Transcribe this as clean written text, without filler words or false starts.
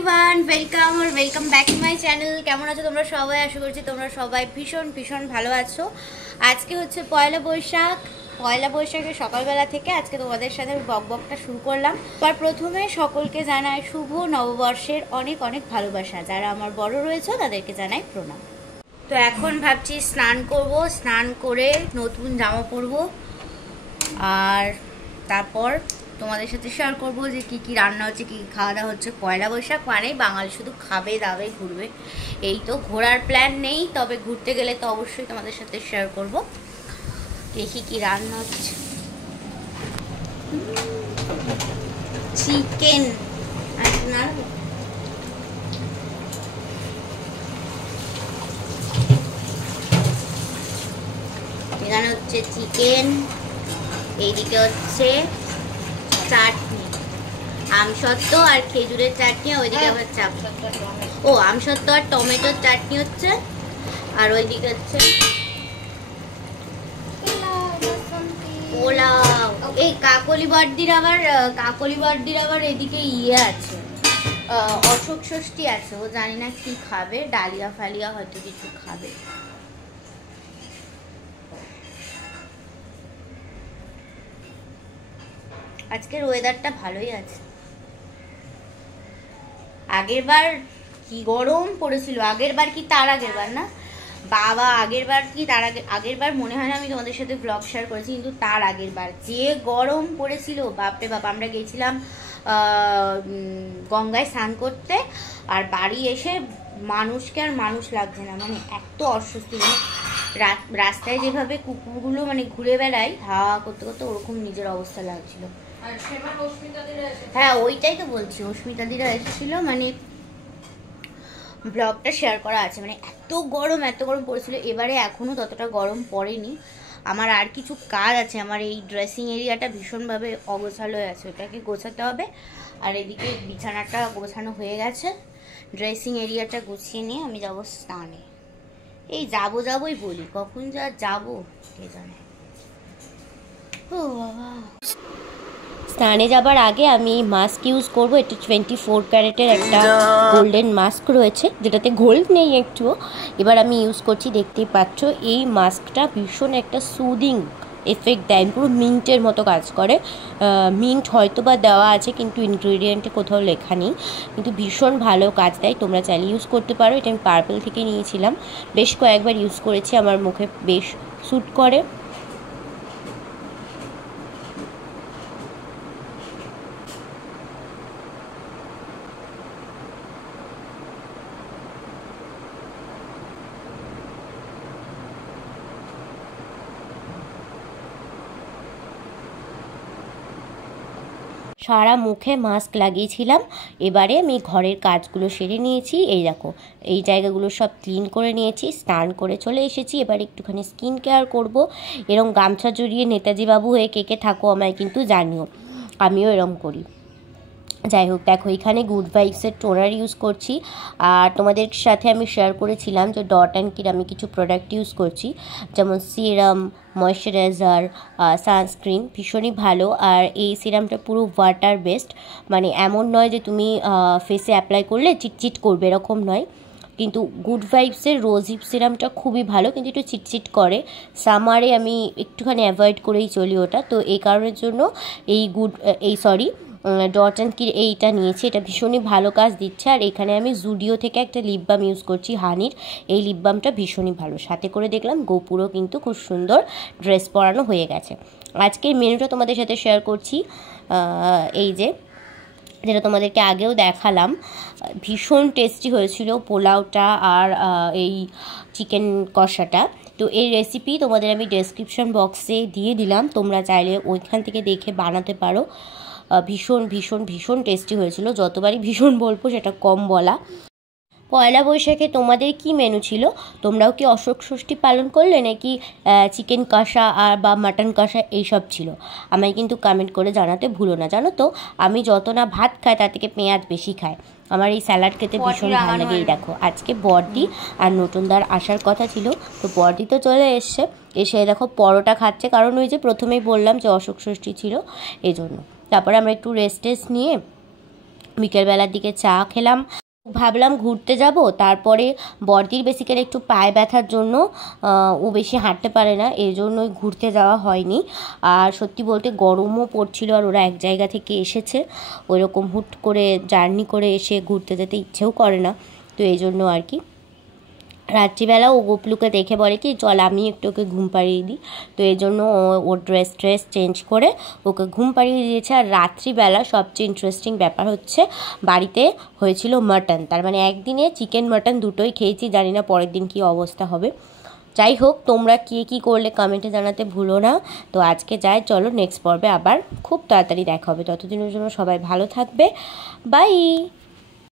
Everyone, welcome back to my channel. কেমন আছো তোমরা সবাই? আশা করছি তোমরা সবাই ভীষণ ভালো আছো। আজকে হচ্ছে পয়লা বৈশাখের সকালবেলা থেকে আজকে তোমাদের সাথে আমি বকবকটা শুরু করলাম। তার প্রথমে সকলকে জানাই শুভ নববর্ষের অনেক ভালোবাসা। যারা আমার বড় রয়েছে তাদেরকে জানাই প্রণাম। তো এখন ভাবছি স্নান করব, স্নান করে নতুন জামা পরবো, আর তারপর তোমাদের সাথে শেয়ার করবো যে কি রান্না হচ্ছে, কি খাওয়া দাওয়া হচ্ছে। পয়লা বৈশাখ মানেই বাঙালি শুধু খাবে দাবে ঘুরবে, এই তো। ঘোরার প্ল্যান নেই, তবে ঘুরতে গেলে তো অবশ্যই তোমাদের সাথে শেয়ার করব। দেখি কি রান্না হচ্ছে। চিকেন এখানে হচ্ছে চিকেন, এইদিকে হচ্ছে চাটনি, আমসত্ত্ব আর খেজুরের চাটনি, ওইদিকে আবার চাপ, ও আমসত্ত্ব আর টমেটোর চাটনি হচ্ছে, আর ওইদিকে হচ্ছে পোলাও। এই কাকলি বড়দির আবার এদিকে আছে, অশোক ষষ্ঠী আছে। ও জানি না কি খাবে, ডালিয়া ফালিয়া হয়তো কিছু খাবে। আজকের ওয়েদারটা ভালোই আছে। আগের বার কি গরম পড়েছিল, আগের বার না বাবা, আগের বার মনে হয় না আমি তোমাদের সাথে ব্লগ শেয়ার করেছি, কিন্তু তার আগের বার যে গরম পড়েছিল বাপরে বাপ। আমরা গেছিলাম গঙ্গায় স্নান করতে, আর বাড়ি এসে মানুষকে আর মানুষ লাগছে না, মানে এত অস্বস্তি। মানে রাস্তায় যেভাবে কুকুরগুলো মানে ঘুরে বেড়ায় হাওয়া করতে করতে, ওরকম নিজের অবস্থা লাগছিল। হ্যাঁ, ওইটাই তো বলছি, অস্মিতাদিরা এসেছিল, মানে ব্লগটা শেয়ার করা আছে। মানে এত গরম পড়েছিল। এবারে এখনো ততটা গরম পড়েনি। আমার আর কিছু কাজ আছে, আমার এই ড্রেসিং এরিয়াটা ভীষণভাবে অগোছালো হয়ে আছে, ওটাকে গোছাতে হবে। আর এদিকে বিছানাটা গোছানো হয়ে গেছে, ড্রেসিং এরিয়াটা গুছিয়ে নিয়ে আমি যাবো স্নানে। এই যাবোই বলি, কখন যাবো কে জানে। ও বাবা, স্নানে যাবার আগে আমি মাস্ক ইউজ করব। এটা 24 ক্যারেটের একটা গোল্ডেন মাস্ক রয়েছে, যেটাতে গোল্ড নেই একটুও। এবার আমি ইউজ করছি, দেখতেই পাচ্ছ। এই মাস্কটা ভীষণ একটা সুদিং এফেক্ট দেয়, পুরো মিন্টের মতো কাজ করে। মিন্ট হয়তো বা দেওয়া আছে, কিন্তু ইনগ্রিডিয়েন্টে কোথাও লেখা নেই, কিন্তু ভীষণ ভালো কাজ দেয়। তোমরা চাইলে ইউজ করতে পারো। এটা আমি পার্পল থেকে নিয়েছিলাম, বেশ কয়েকবার ইউজ করেছি, আমার মুখে বেশ স্যুট করে। সারা মুখে মাস্ক লাগিয়েছিলাম। এবারে আমি ঘরের কাজগুলো সেরে নিয়েছি। এই দেখো, এই জায়গাগুলো সব ক্লিন করে নিয়েছি, স্নান করে চলে এসেছি। এবার একটুখানি স্কিন কেয়ার করব। এরম গামছা জড়িয়ে নেতাজি বাবু হয়ে কে থাকো আমায় কিন্তু জানিও, আমিও এরম করি। যাই হোক, দেখো এখানে গুড ভাইবসের টোনার ইউজ করছি। আর তোমাদের সাথে আমি শেয়ার করেছিলাম যে ডট অ্যান্ড কির আমি কিছু প্রোডাক্ট ইউজ করছি, যেমন সিরাম, ময়শ্চারাইজার, সানস্ক্রিন, ভীষণই ভালো। আর এই সিরামটা পুরো ওয়াটার বেসড, মানে এমন নয় যে তুমি ফেসে অ্যাপ্লাই করলে চিটচিট করবে, এরকম নয়। কিন্তু গুড ভাইবসের রোজ হিপ সিরামটা খুবই ভালো, কিন্তু একটু চিটচিট করে। সামারে আমি একটুখানি অ্যাভয়েড করেই চলি ওটা, তো এই কারণের জন্য ডট অ্যান্ড কির এইটা নিয়েছি। এটা ভীষণই ভালো কাজ দিচ্ছে। আর এখানে আমি জুডিও থেকে একটা লিপ বাম ইউজ করছি, হানির। এই লিপ বামটা ভীষণই ভালো। সাথে করে দেখলাম গোপুরও কিন্তু খুব সুন্দর ড্রেস পরানো হয়ে গেছে। আজকের মেনুটা তোমাদের সাথে শেয়ার করছি। এই যেটা তোমাদেরকে আগেও দেখালাম, ভীষণ টেস্টি হয়েছিল পোলাওটা আর এই চিকেন কষাটা। তো এই রেসিপি তোমাদের আমি ডেসক্রিপশন বক্সে দিয়ে দিলাম, তোমরা চাইলে ওইখান থেকে দেখে বানাতে পারো। ভীষণ টেস্টি হয়েছিল। যতবারই ভীষণ বলবো সেটা কম বলা। পয়লা বৈশাখে তোমাদের কি মেনু ছিল? তোমরাও কি অশোক ষষ্ঠী পালন করলে, নাকি চিকেন কষা আর বা মাটন কষা এইসব ছিল? আমায় কিন্তু কমেন্ট করে জানাতে ভুলো না। জানো তো, আমি যত না ভাত খাই তার থেকে পেঁয়াজ বেশি খাই। আমার এই স্যালাড খেতে ভীষণ ভালো লাগে। এই দেখো, আজকে বড়দি আর নতুনদার আসার কথা ছিল, তো বড়দি তো চলে এসে দেখো পরোটা খাচ্ছে, কারণ ওই যে প্রথমেই বললাম যে অশোক ষষ্ঠী ছিল, এই জন্য। তারপরে আমরা একটু রেস্ট নিয়ে বিকেলবেলার দিকে চা খেলাম। ভাবলাম ঘুরতে যাব, তারপরে বড়দির বেসিক্যালি একটু পায়ে ব্যথার জন্য ও বেশি হাঁটতে পারে না, এই জন্যই ঘুরতে যাওয়া হয়নি। আর সত্যি বলতে গরমও পড়ছিল, আর ওরা এক জায়গা থেকে এসেছে, ওইরকম হুট করে জার্নি করে এসে ঘুরতে যেতে ইচ্ছেও করে না, তো এই জন্য আর কি। রাত্রিবেলা ও গোপলুকে দেখে বলে কি চল আমি একটু ওকে ঘুম পাড়িয়ে দিই, তো এই জন্য ওর ড্রেস চেঞ্জ করে ওকে ঘুম পাড়িয়ে দিয়েছে। আর রাত্রিবেলা সবচেয়ে ইন্টারেস্টিং ব্যাপার হচ্ছে বাড়িতে হয়েছিল মাটন, তার মানে একদিনে চিকেন মাটন দুটোই খেয়েছি, জানি না পরের দিন কী অবস্থা হবে। যাই হোক, তোমরা কী করলে কমেন্টে জানাতে ভুলো না। তো আজকে যাই, চলো নেক্সট পর্বে আবার খুব তাড়াতাড়ি দেখা হবে, ততদিনের জন্য সবাই ভালো থাকবে, বাই।